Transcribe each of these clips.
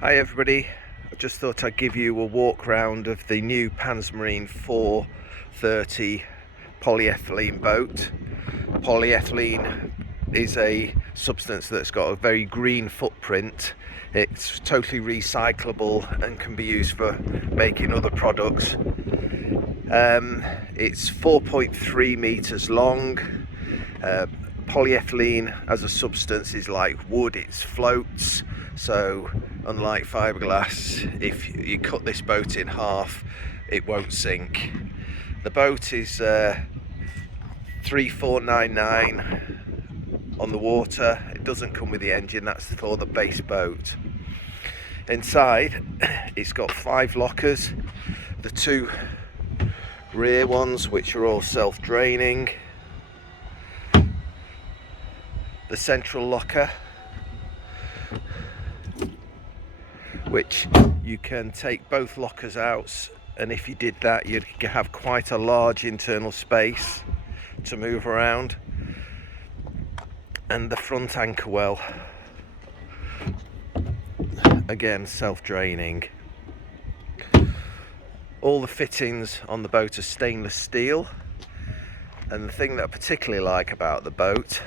Hi everybody, I just thought I'd give you a walk round of the new Panzermarine 430 polyethylene boat. Polyethylene is a substance that's got a very green footprint. It's totally recyclable and can be used for making other products. It's 4.3 meters long. Polyethylene as a substance is like wood, it floats, so unlike fiberglass, if you cut this boat in half it won't sink. The boat is 3499 on the water. It doesn't come with the engine, that's for the base boat. Inside it's got 5 lockers, the 2 rear ones which are all self-draining, the central locker which you can take both lockers out, and if you did that you'd have quite a large internal space to move around, and the front anchor well, again self-draining. All the fittings on the boat are stainless steel, and the thing that I particularly like about the boat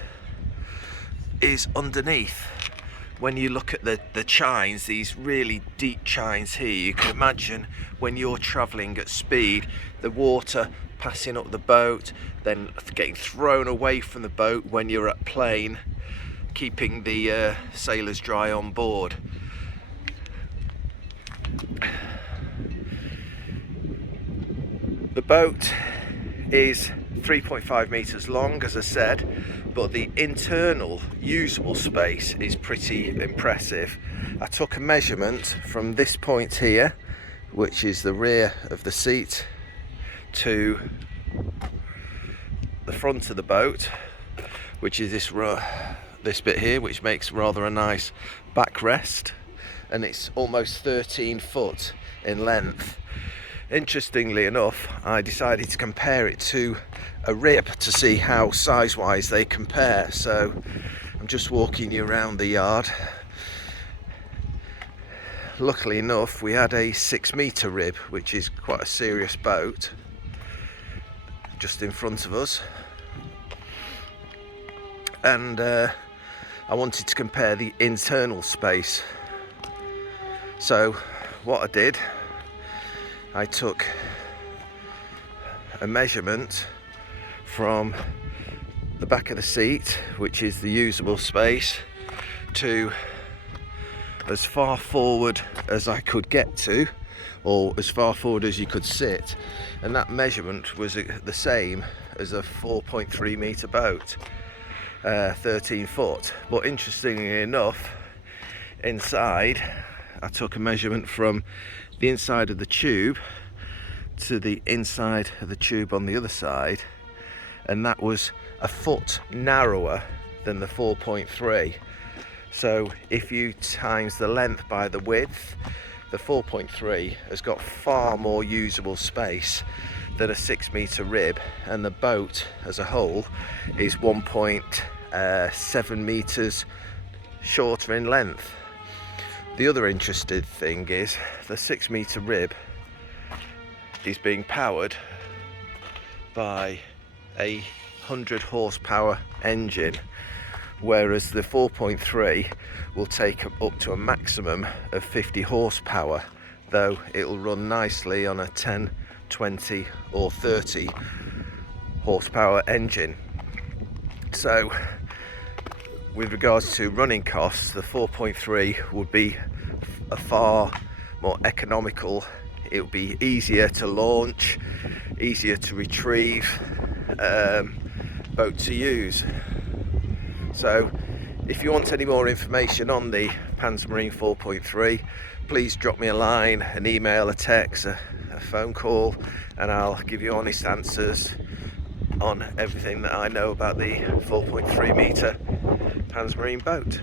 is underneath. When you look at the chines, these really deep chines here, you can imagine when you're travelling at speed, the water passing up the boat, then getting thrown away from the boat when you're at plane, keeping the sailors dry on board. The boat is 3.5 meters long, as I said, but the internal usable space is pretty impressive. I took a measurement from this point here, which is the rear of the seat, to the front of the boat, which is this bit here, which makes rather a nice backrest, and it's almost 13 foot in length. Interestingly enough, I decided to compare it to a rib to see how size-wise they compare. So I'm just walking you around the yard. Luckily enough, we had a 6-meter rib, which is quite a serious boat, just in front of us. And I wanted to compare the internal space. So what I did, I took a measurement from the back of the seat, which is the usable space, to as far forward as I could get to, or as far forward as you could sit, and that measurement was the same as a 4.3 meter boat, 13 foot. But interestingly enough, inside I took a measurement from the inside of the tube to the inside of the tube on the other side, and that was a foot narrower than the 4.3. So if you times the length by the width, the 4.3 has got far more usable space than a 6-meter rib, and the boat as a whole is 1.7 meters shorter in length. The other interesting thing is the 6-meter rib is being powered by a 100 horsepower engine, whereas the 4.3 will take up to a maximum of 50 horsepower, though it will run nicely on a 10, 20 or 30 horsepower engine. So with regards to running costs, the 4.3 would be a far more economical. It would be easier to launch, easier to retrieve, boat to use. So if you want any more information on the Panzermarine 4.3, please drop me a line, an email, a text, a phone call, and I'll give you honest answers on everything that I know about the 4.3 meter Panzermarine boat.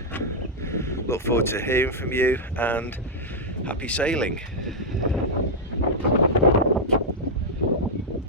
Look forward to hearing from you, and happy sailing.